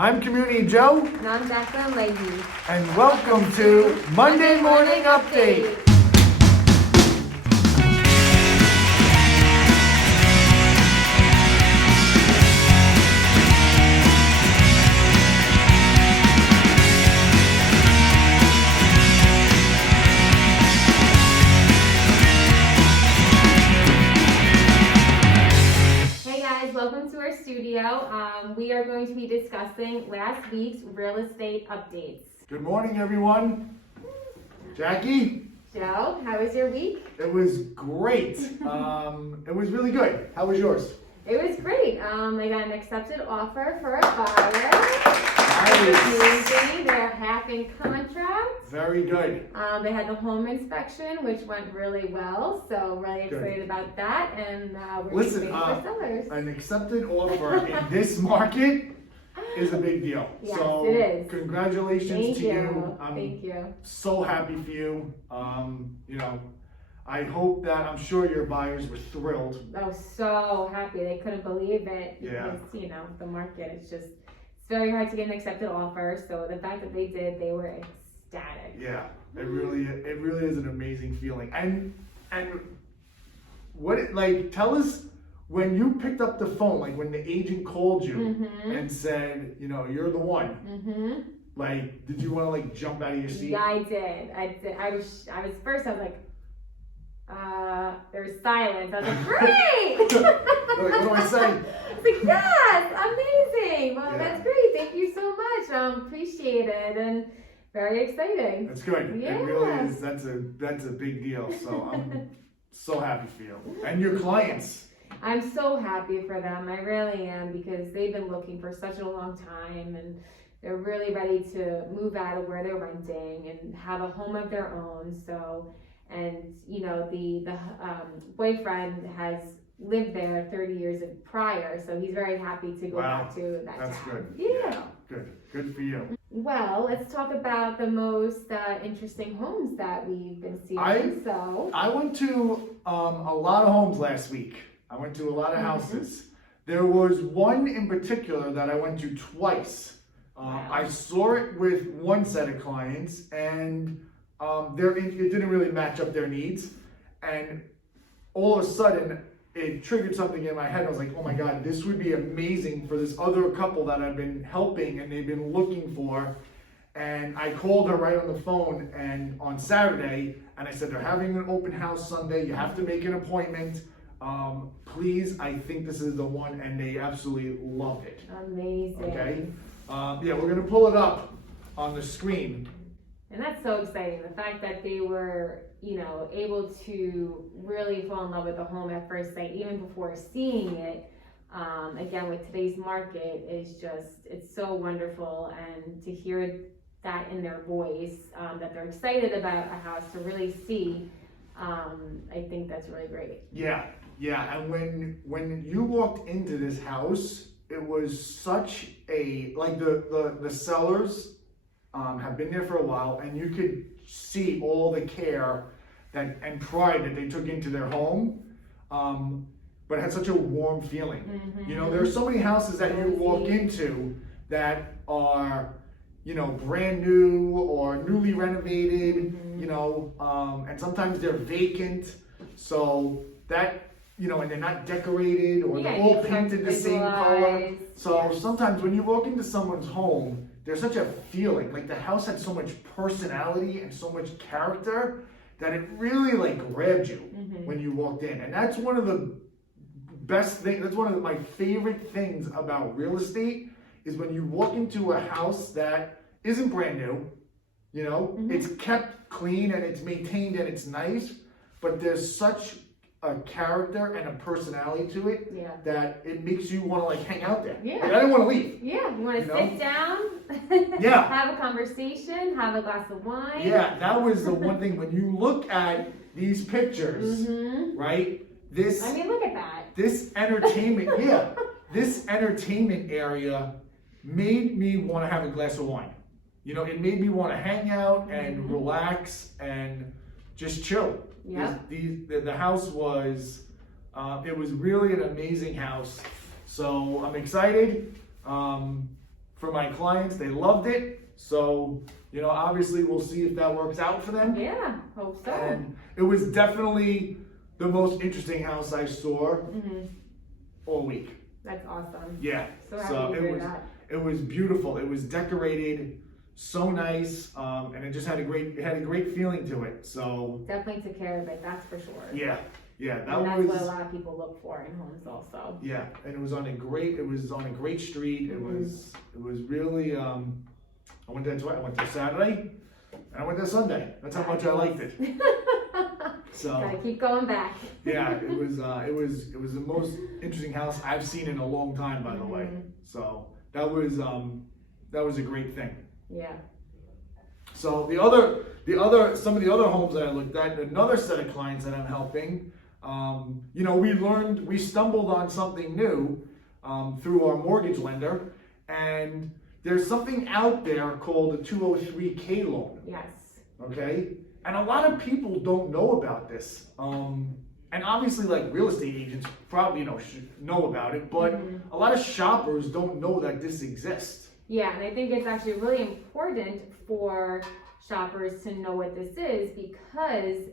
I'm Community Joe, And I'm Jacqueline Leahy. and welcome to Monday Morning Update. Hey guys, welcome to our studio. We are going to be discussing last week's real estate updates. Good morning, everyone. Jackie, Joe, how was your week? it was great. It was really good. How was yours? It was great. I got an accepted offer for a buyer. Nice. Amazing. They're half in contract. Very good. They had the home inspection, which went really well. So really Good. excited about that. And we're Listen, just waiting for sellers. an accepted offer in this market is a big deal. Yes, So, it is. congratulations Thank to you. I'm Thank you. so happy for you. I hope that I'm sure your buyers were thrilled. I was so happy. They couldn't believe it Yeah. because, the market is just, it's very hard to get an accepted offer. So the fact that they did, they were ecstatic. Yeah, it really is an amazing feeling. And tell us when you picked up the phone, like when the agent called you Mm-hmm. and said, you're the one. Mm-hmm. Like, did you want to jump out of your seat? Yeah, I did. I was like, there was silence. I was like, great! Like, what do I say? I was like, yes, amazing. Well, Yeah. that's great. Thank you so much. Appreciate it and very exciting. That's good. Yeah. It really is. That's a big deal. So I'm so happy for you and your clients. I'm so happy for them. I really am because they've been looking for such a long time and they're really ready to move out of where they're renting and have a home of their own. So, and the boyfriend has lived there 30 years prior, so he's very happy to go Wow. back to that That's town. good. Yeah. Good for you. Well, let's talk about the most interesting homes that we've been seeing. I went to a lot of homes last week. I went to a lot of Mhm. houses. There was one in particular that I went to twice. Wow. I saw it with one set of clients, and it didn't really match up their needs. And all of a sudden, it triggered something in my head. I was like, oh my God, this would be amazing for this other couple that I've been helping and they've been looking for. And I called her right on the phone and on Saturday, and I said, they're having an open house Sunday. You have to make an appointment. Please, I think this is the one. And they absolutely loved it. Amazing. Okay. We're going to pull it up on the screen. And that's so exciting. The fact that they were, able to really fall in love with the home at first sight, even before seeing it. Again, with today's market, it's so wonderful. And to hear that in their voice, that they're excited about a house to really see, I think that's really great. Yeah. And when you walked into this house, it was such the sellers have been there for a while, and you could see all the care and pride that they took into their home, but it had such a warm feeling. Mm-hmm. There are so many houses that you walk into that are, brand new or newly renovated, and sometimes they're vacant, so that, and they're not decorated or they're all painted the same color. So sometimes when you walk into someone's home, there's such a feeling, like the house had so much personality and so much character that it really grabbed you when you walked in. And that's one of the best things, that's one of my favorite things about real estate is when you walk into a house that isn't brand new, it's kept clean and it's maintained and it's nice, but there's such a character and a personality to it that it makes you want to hang out there. Yeah. I didn't want to leave. Yeah, you want to sit down, Yeah. have a conversation, have a glass of wine. Yeah, that was the one thing. When you look at these pictures, right? Look at that. This entertainment, this entertainment area made me want to have a glass of wine. It made me want to hang out and relax and just chill. Yeah. The house was, it was really an amazing house. So I'm excited for my clients. They loved it. So, you know, obviously we'll see if that works out for them. Yeah, hope so. And it was definitely the most interesting house I saw all week. That's awesome. Yeah. So happy to hear that. It was beautiful. It was decorated so nice, and it just had a great feeling to it. So Definitely took care of it, that's for sure. yeah, that And that's was what a lot of people look for in homes also. yeah, and it was on a great street. It was really I went there Saturday and I went there Sunday. That's how much I liked it. So Gotta keep going back. yeah, it was the most interesting house I've seen in a long time, by the way. So that was a great thing. Yeah. So some of the other homes that I looked at, another set of clients that I'm helping, you know, we stumbled on something new through our mortgage lender, and there's something out there called a 203K loan. Yes. Okay, and a lot of people don't know about this. And obviously, like real estate agents probably should know about it, but a lot of shoppers don't know that this exists. Yeah, and I think it's actually really important for shoppers to know what this is because,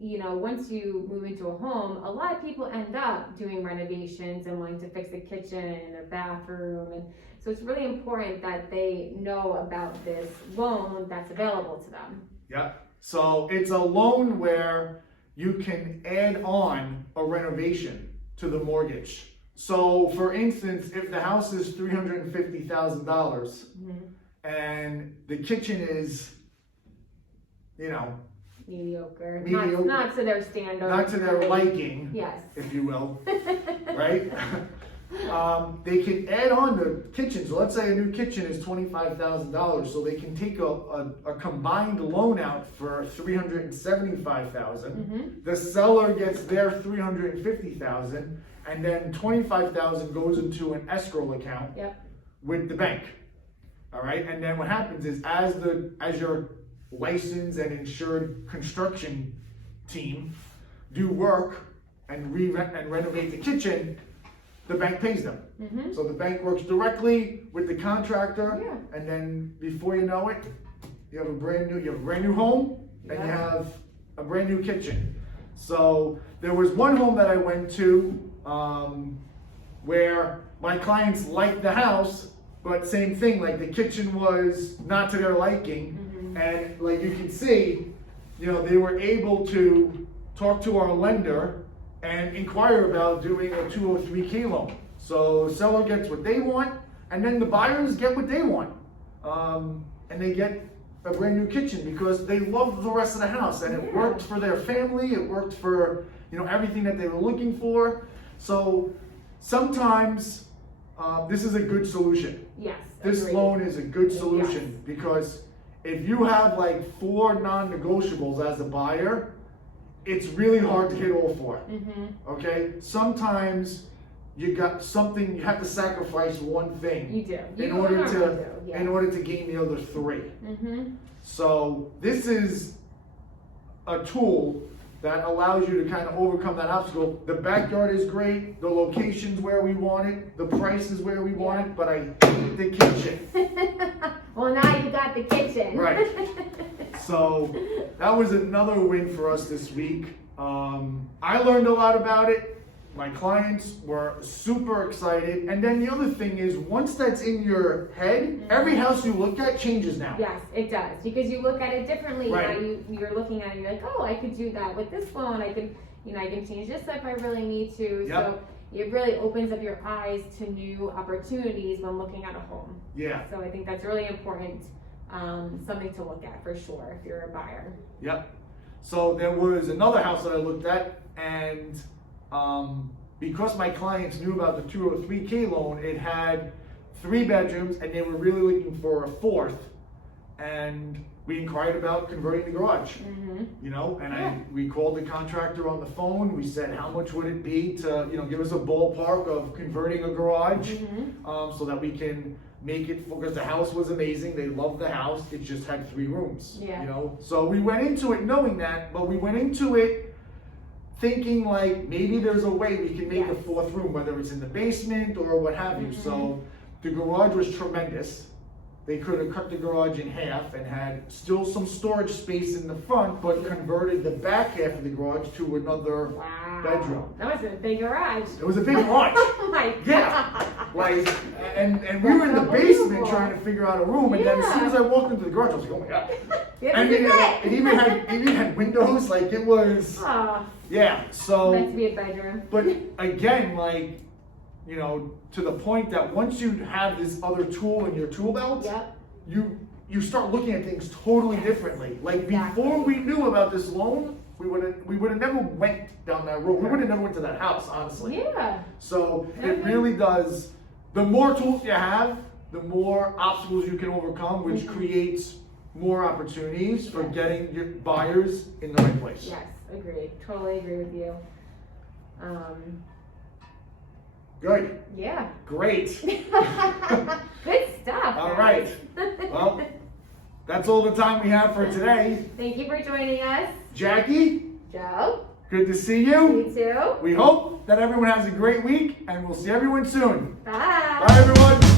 you know, once you move into a home, a lot of people end up doing renovations and wanting to fix the kitchen and their bathroom. And so it's really important that they know about this loan that's available to them. Yeah. So it's a loan where you can add on a renovation to the mortgage. So, for instance, if the house is $350,000 and the kitchen is, you know, mediocre. Mediocre. Not to their standard. not to their liking, Yes. if you will, right? They can add on the kitchen. So let's say a new kitchen is $25,000, so they can take a combined loan out for $375,000. The seller gets their $350,000, and then $25,000 goes into an escrow account with the bank. All right, and then what happens is as your licensed and insured construction team do work and renovate the kitchen, the bank pays them. So the bank works directly with the contractor, and then before you know it, you have a brand new home, and you have a brand new kitchen. So there was one home that I went to where my clients liked the house, but same thing, like the kitchen was not to their liking, and like you can see, you know, they were able to talk to our lender and inquire about doing a 203K loan. So the seller gets what they want, and then the buyers get what they want. And they get a brand new kitchen because they love the rest of the house, and it worked for their family, it worked for, you know, everything that they were looking for. So sometimes this is a good solution. Yes. This agreed. loan is a good solution because if you have like 4 non-negotiables as a buyer, it's really hard to hit all 4. Okay? Sometimes you got something, you have to sacrifice one thing. You do. in order to gain the other 3. So this is a tool that allows you to kind of overcome that obstacle. The backyard is great, the location's where we want it, the price is where we want it, but I hate the kitchen. Well, now you got the kitchen. Right. So that was another win for us this week. I learned a lot about it. My clients were super excited. And then the other thing is, once that's in your head, every house you look at changes now. Yes, it does. Because you look at it differently. Right. Now you're looking at it, you're like, oh, I could do that with this loan. I can change this if I really need to. Yep. So it really opens up your eyes to new opportunities when looking at a home. Yeah. So I think that's really important, something to look at for sure if you're a buyer. Yep. So there was another house that I looked at, and because my clients knew about the 203K loan, it had 3 bedrooms, and they were really looking for a 4th. And we inquired about converting the garage. You know, and we called the contractor on the phone. We said, how much would it be to, you know, give us a ballpark of converting a garage, so that we can make it, because the house was amazing. They loved the house. It just had 3 rooms. Yeah. You know, so we went into it knowing that, but we went into it thinking like maybe there's a way we can make a 4th room, whether it's in the basement or what have you. So The garage was tremendous. They could have cut the garage in half and had still some storage space in the front, but converted the back half of the garage to another Wow. bedroom. That was a big garage. It was a big garage. Oh my Yeah. God. Like, and we were in the basement Unbelievable. trying to figure out a room, and then as soon as I walked into the garage, I was like, oh my god. This I is mean, it. it even had windows, like it was, Oh, yeah, meant so, to be a bedroom. but again, like, you know, to the point that once you have this other tool in your tool belt, Yep. you start looking at things totally differently. Like Exactly. before we knew about this loan, we would have never went down that road. We would have never went to that house, honestly. Yeah. So it Okay. really does. The more tools you have, the more obstacles you can overcome, which Mhm. creates more opportunities for Yes. getting your buyers in the right place. Yes, agreed. Totally agree with you. Good. Yeah. Great. Good stuff. All guys. Well, that's all the time we have for today. Thank you for joining us, Jackie, Joe. good to see you. You too. We hope that everyone has a great week, and we'll see everyone soon. Bye. Bye, everyone.